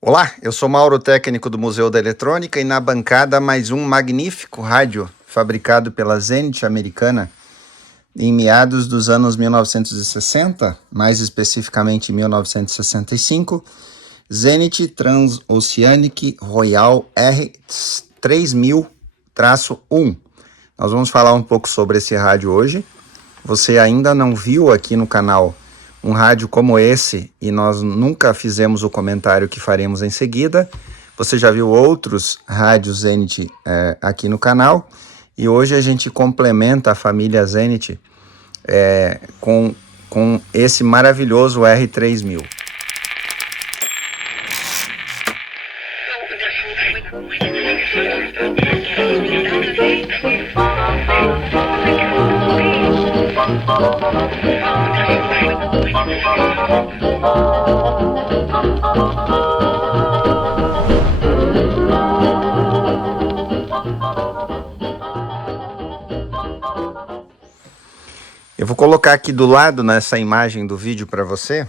Olá, eu sou Mauro, técnico do Museu da Eletrônica, e na bancada mais um magnífico rádio fabricado pela Zenit americana em meados dos anos 1960, mais especificamente 1965, Zenit Transoceanic Royal R3000-1. Nós vamos falar um pouco sobre esse rádio hoje. Você ainda não viu aqui no canal um rádio como esse e nós nunca fizemos o comentário que faremos em seguida. Você já viu outros rádios Zenit aqui no canal e hoje a gente complementa a família Zenit com esse maravilhoso R3000. Eu vou colocar aqui do lado, nessa imagem do vídeo para você,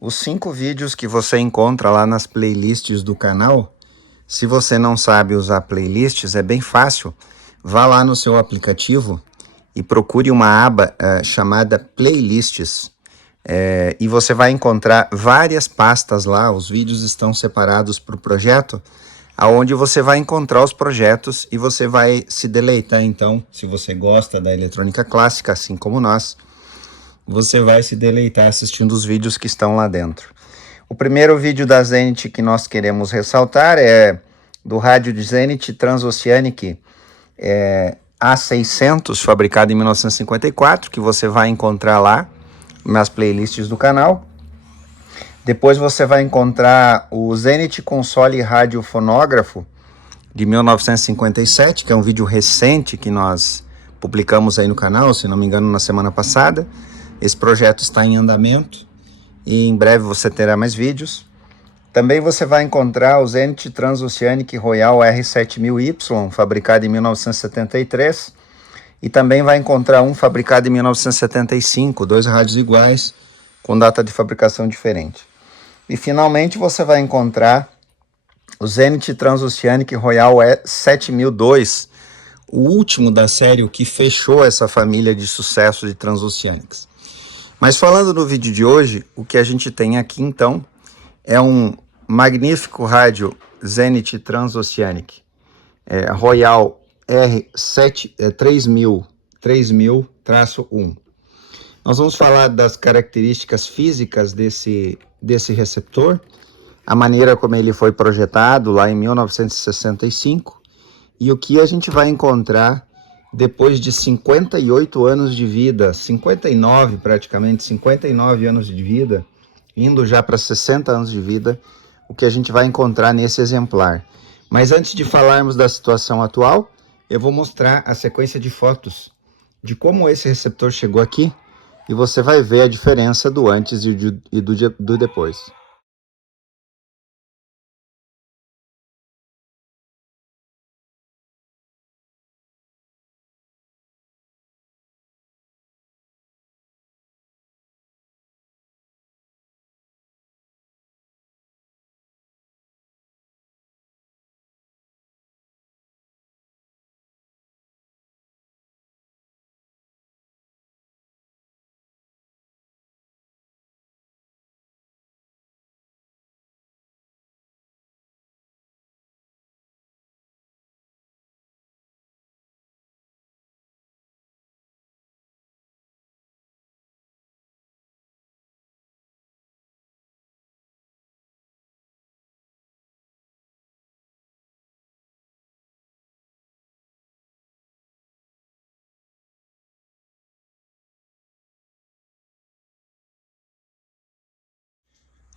os 5 vídeos que você encontra lá nas playlists do canal. Se você não sabe usar playlists, é bem fácil. Vá lá no seu aplicativo e procure uma aba chamada Playlists. E você vai encontrar várias pastas lá. Os vídeos estão separados por projeto, aonde você vai encontrar os projetos e você vai se deleitar. Então, se você gosta da eletrônica clássica, assim como nós, você vai se deleitar assistindo os vídeos que estão lá dentro. O primeiro vídeo da Zenit que nós queremos ressaltar é do rádio de Zenit Transoceanic A600, fabricado em 1954, que você vai encontrar lá nas playlists do canal. Depois você vai encontrar o Zenit Console Radiofonógrafo de 1957, que é um vídeo recente que nós publicamos aí no canal, se não me engano, na semana passada. Esse projeto está em andamento e em breve você terá mais vídeos. Também você vai encontrar o Zenit Transoceanic Royal R7000Y, fabricado em 1973. E também vai encontrar um fabricado em 1975, 2 rádios iguais, com data de fabricação diferente. E finalmente você vai encontrar o Zenit Transoceanic Royal E7002, o último da série, o que fechou essa família de sucesso de transoceânicos. Mas falando no vídeo de hoje, o que a gente tem aqui então é um magnífico rádio Zenit Transoceanic Royal R3000-1. Nós vamos falar das características físicas desse receptor, a maneira como ele foi projetado lá em 1965 e o que a gente vai encontrar depois de 58 anos de vida, 59 praticamente, 59 anos de vida, indo já para 60 anos de vida, o que a gente vai encontrar nesse exemplar. Mas antes de falarmos da situação atual, eu vou mostrar a sequência de fotos de como esse receptor chegou aqui e você vai ver a diferença do antes e do depois.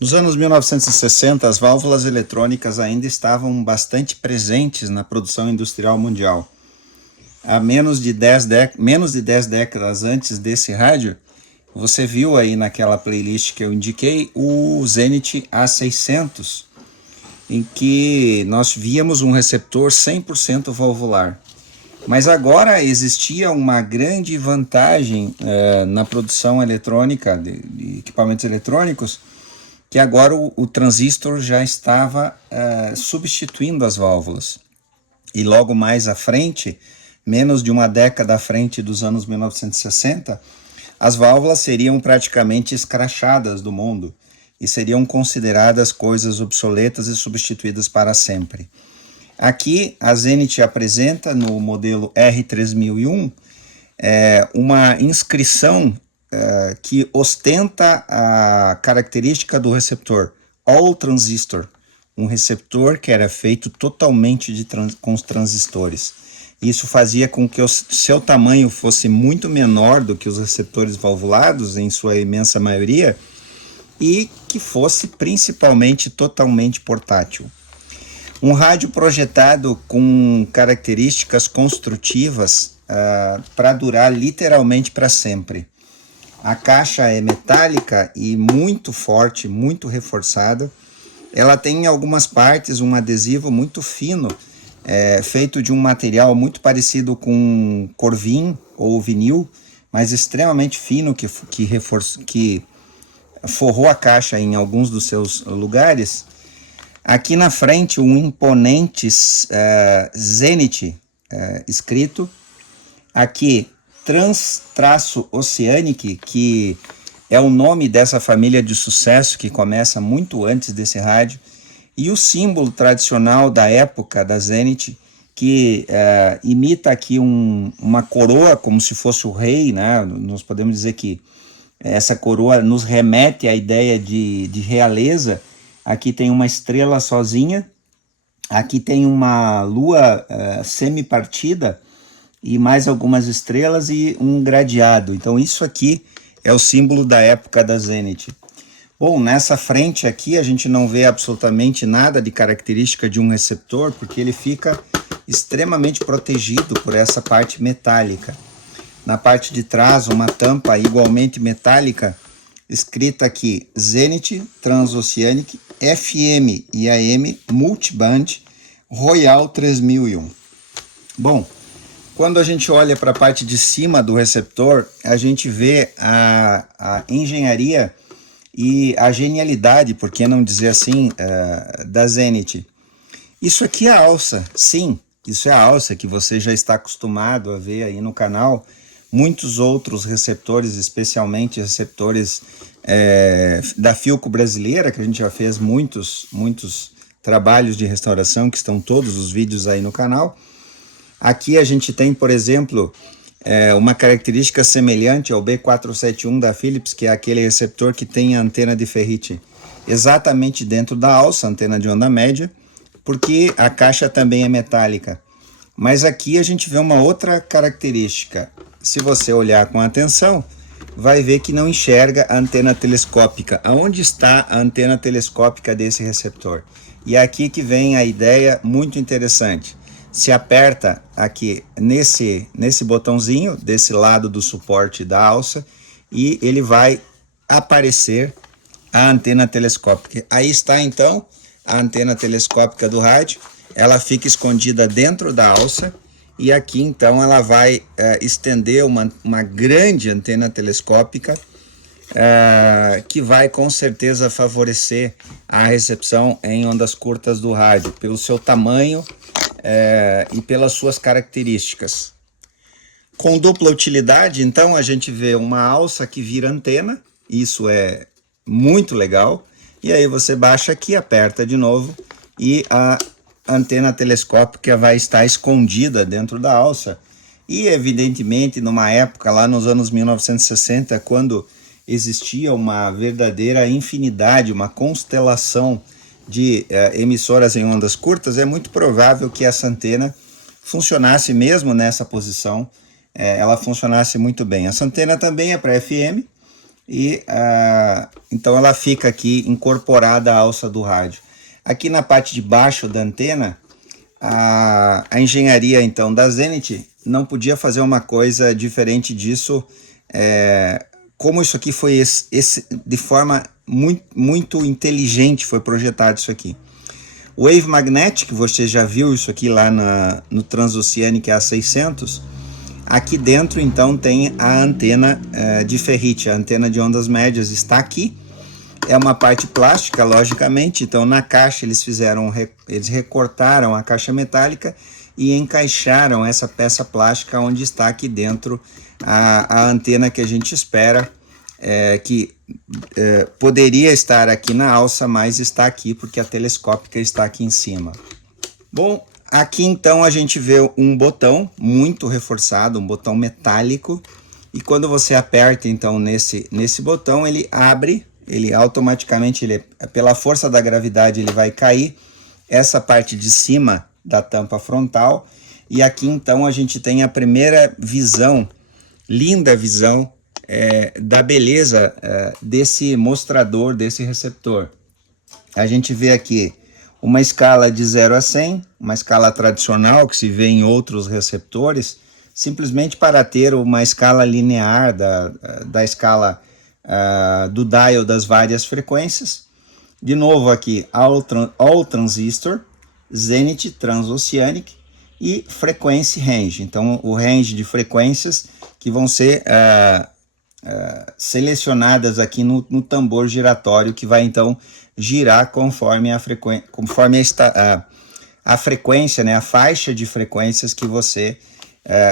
Nos anos 1960, as válvulas eletrônicas ainda estavam bastante presentes na produção industrial mundial. Há menos de 10 décadas antes desse rádio, você viu aí naquela playlist que eu indiquei o Zenit A600, em que nós víamos um receptor 100% valvular. Mas agora existia uma grande vantagem na produção eletrônica, de equipamentos eletrônicos, que agora o transistor já estava substituindo as válvulas. E logo mais à frente, menos de uma década à frente dos anos 1960, as válvulas seriam praticamente escrachadas do mundo e seriam consideradas coisas obsoletas e substituídas para sempre. Aqui a Zenit apresenta no modelo R3001 uma inscrição que ostenta a característica do receptor All Transistor, um receptor que era feito totalmente com os transistores. Isso fazia com que o seu tamanho fosse muito menor do que os receptores valvulados, em sua imensa maioria, e que fosse principalmente totalmente portátil. Um rádio projetado com características construtivas para durar literalmente para sempre. A caixa é metálica e muito forte, muito reforçada. Ela tem em algumas partes um adesivo muito fino, feito de um material muito parecido com corvim ou vinil, mas extremamente fino, que forrou a caixa em alguns dos seus lugares. Aqui na frente um imponente Zenit escrito. Aqui Trans-Oceanic, que é o nome dessa família de sucesso que começa muito antes desse rádio. E o símbolo tradicional da época da Zenit, que imita aqui uma coroa, como se fosse o rei, né? Nós podemos dizer que essa coroa nos remete à ideia de realeza. Aqui tem uma estrela sozinha, aqui tem uma lua semi-partida e mais algumas estrelas e um gradeado. Então isso aqui é o símbolo da época da Zenit. Bom, nessa frente aqui a gente não vê absolutamente nada de característica de um receptor, porque ele fica extremamente protegido por essa parte metálica. Na parte de trás, uma tampa igualmente metálica, escrita aqui Zenit Transoceanic FM e AM Multiband Royal 3001. Bom, quando a gente olha para a parte de cima do receptor, a gente vê a engenharia e a genialidade, por que não dizer assim, da Zenit. Isso aqui é a alça, sim, isso é a alça que você já está acostumado a ver aí no canal. Muitos outros receptores, especialmente receptores da Philco brasileira, que a gente já fez muitos trabalhos de restauração, que estão todos os vídeos aí no canal. Aqui a gente tem, por exemplo, uma característica semelhante ao B471 da Philips, que é aquele receptor que tem a antena de ferrite exatamente dentro da alça, antena de onda média, porque a caixa também é metálica. Mas aqui a gente vê uma outra característica. Se você olhar com atenção, vai ver que não enxerga a antena telescópica. Aonde está a antena telescópica desse receptor? E é aqui que vem a ideia muito interessante. Se aperta aqui nesse botãozinho, desse lado do suporte da alça, e ele vai aparecer a antena telescópica. Aí está então a antena telescópica do rádio. Ela fica escondida dentro da alça, e aqui então ela vai estender uma grande antena telescópica que vai com certeza favorecer a recepção em ondas curtas do rádio, pelo seu tamanho e pelas suas características. Com dupla utilidade, então, a gente vê uma alça que vira antena, isso é muito legal, e aí você baixa aqui, aperta de novo, e a antena telescópica vai estar escondida dentro da alça. E evidentemente numa época lá nos anos 1960, quando existia uma verdadeira infinidade, uma constelação de emissoras em ondas curtas, é muito provável que essa antena funcionasse mesmo nessa posição, ela funcionasse muito bem. Essa antena também é para FM e então ela fica aqui incorporada à alça do rádio. Aqui na parte de baixo da antena, a engenharia então da Zenit não podia fazer uma coisa diferente disso, como isso aqui foi de forma muito inteligente foi projetado isso aqui. O Wave Magnetic, você já viu isso aqui lá no Transoceanic A600, aqui dentro então tem a antena de ferrite, a antena de ondas médias está aqui, é uma parte plástica, logicamente, então na caixa eles recortaram a caixa metálica e encaixaram essa peça plástica onde está aqui dentro a antena que a gente espera, que poderia estar aqui na alça, mas está aqui porque a telescópica está aqui em cima. Bom, aqui então a gente vê um botão muito reforçado, um botão metálico, e quando você aperta então nesse botão, ele abre, ele automaticamente, pela força da gravidade, ele vai cair essa parte de cima da tampa frontal, e aqui então a gente tem a primeira visão, linda visão, da beleza desse mostrador, desse receptor. A gente vê aqui uma escala de 0 a 100, uma escala tradicional que se vê em outros receptores, simplesmente para ter uma escala linear da escala do dial das várias frequências. De novo aqui, All Transistor, Zenith, Transoceanic e Frequency Range. Então, o range de frequências que vão ser selecionadas aqui no tambor giratório, que vai então girar conforme a frequência, né, a faixa de frequências que você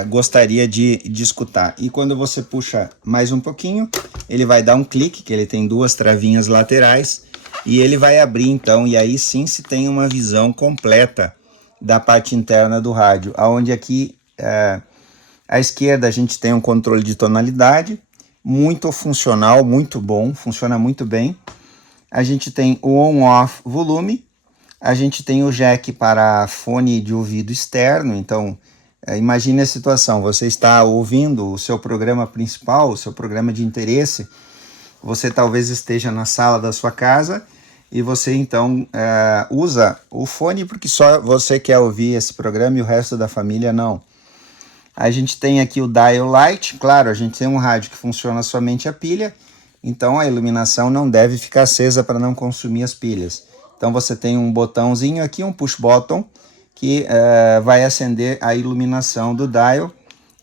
gostaria de escutar. E quando você puxa mais um pouquinho, ele vai dar um clique, que ele tem duas travinhas laterais, e ele vai abrir então, e aí sim se tem uma visão completa da parte interna do rádio, onde aqui à esquerda a gente tem um controle de tonalidade, muito funcional, muito bom, funciona muito bem. A gente tem o on-off volume, a gente tem o jack para fone de ouvido externo. Então imagine a situação, você está ouvindo o seu programa principal, o seu programa de interesse, você talvez esteja na sala da sua casa e você então usa o fone porque só você quer ouvir esse programa e o resto da família não. A gente tem aqui o dial light, claro, a gente tem um rádio que funciona somente a pilha, então a iluminação não deve ficar acesa para não consumir as pilhas. Então você tem um botãozinho aqui, um push button, que vai acender a iluminação do dial,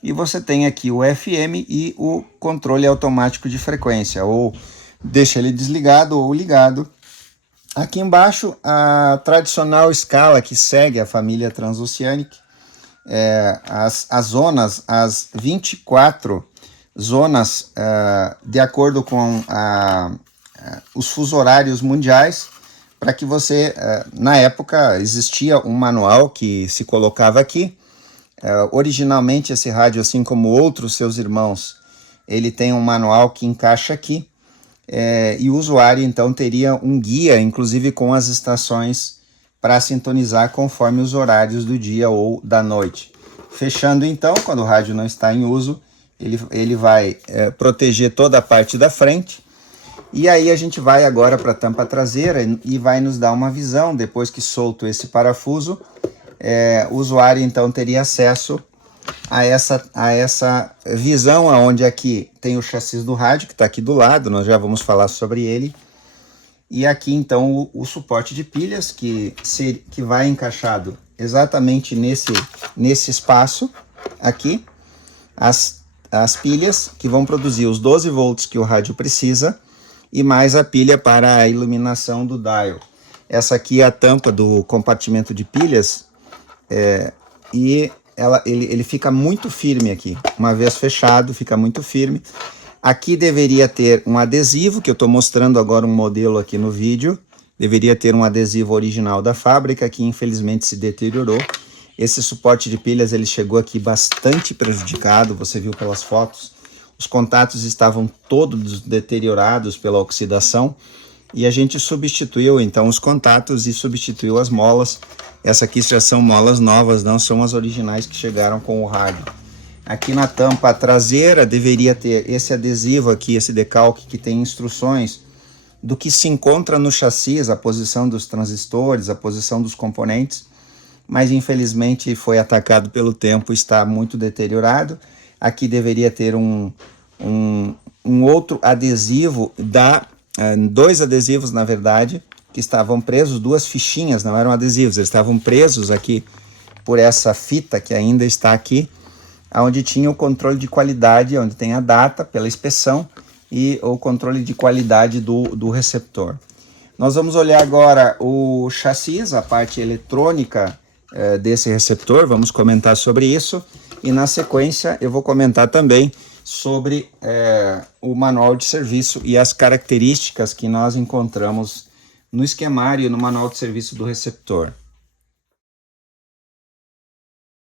e você tem aqui o FM e o controle automático de frequência, ou deixa ele desligado ou ligado. Aqui embaixo a tradicional escala que segue a família Transoceanic, as zonas, as 24 zonas de acordo com os fusos horários mundiais, para que você, na época existia um manual que se colocava aqui. Originalmente esse rádio, assim como outros seus irmãos, ele tem um manual que encaixa aqui, e o usuário então teria um guia, inclusive com as estações para sintonizar conforme os horários do dia ou da noite. Fechando então, quando o rádio não está em uso, ele vai proteger toda a parte da frente. E aí a gente vai agora para a tampa traseira e vai nos dar uma visão. Depois que solto esse parafuso, o usuário então teria acesso a essa visão, onde aqui tem o chassi do rádio, que está aqui do lado, nós já vamos falar sobre ele. E aqui então o suporte de pilhas, que vai encaixado exatamente nesse espaço aqui. As pilhas que vão produzir os 12 volts que o rádio precisa, e mais a pilha para a iluminação do dial. Essa aqui é a tampa do compartimento de pilhas, e ele fica muito firme aqui. Uma vez fechado, fica muito firme. Aqui deveria ter um adesivo, que eu estou mostrando agora um modelo aqui no vídeo. Deveria ter um adesivo original da fábrica, que infelizmente se deteriorou. Esse suporte de pilhas ele chegou aqui bastante prejudicado, você viu pelas fotos. Os contatos estavam todos deteriorados pela oxidação, e a gente substituiu então os contatos e substituiu as molas. Essa aqui já são molas novas, não são as originais que chegaram com o rádio. Aqui na tampa traseira deveria ter esse adesivo aqui, esse decalque que tem instruções do que se encontra no chassi, a posição dos transistores, a posição dos componentes, mas infelizmente foi atacado pelo tempo, está muito deteriorado. Aqui deveria ter um outro adesivo, dois adesivos na verdade, que estavam presos, duas fichinhas, não eram adesivos, eles estavam presos aqui por essa fita que ainda está aqui, onde tinha o controle de qualidade, onde tem a data pela inspeção, e o controle de qualidade do receptor. Nós vamos olhar agora o chassi, a parte eletrônica desse receptor, vamos comentar sobre isso, e na sequência eu vou comentar também sobre o manual de serviço e as características que nós encontramos no esquemário e no manual de serviço do receptor.